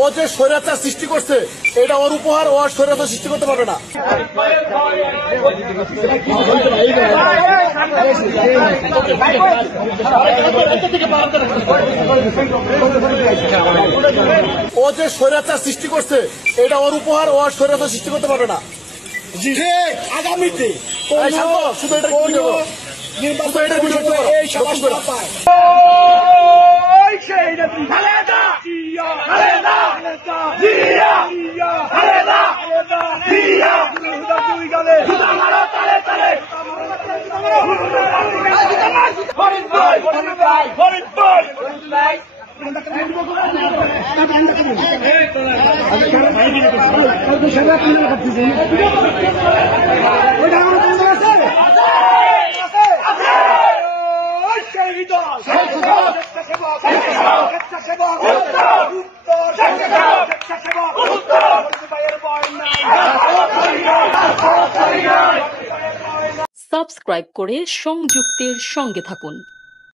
ও যে স্বৈরাচার সৃষ্টি করছে এটা ওর উপহার, ও স্বৈরাচার সৃষ্টি করতে পারবে না। ও যে স্বৈরাচার সৃষ্টি করছে এটা ওর উপহার, ও স্বৈরাচার সৃষ্টি করতে পারবে না। আগামীতে শুধু এটা এই সমস্যা পায়। সাবস্ক্রাইব করে সংযুক্তের সঙ্গে থাকুন।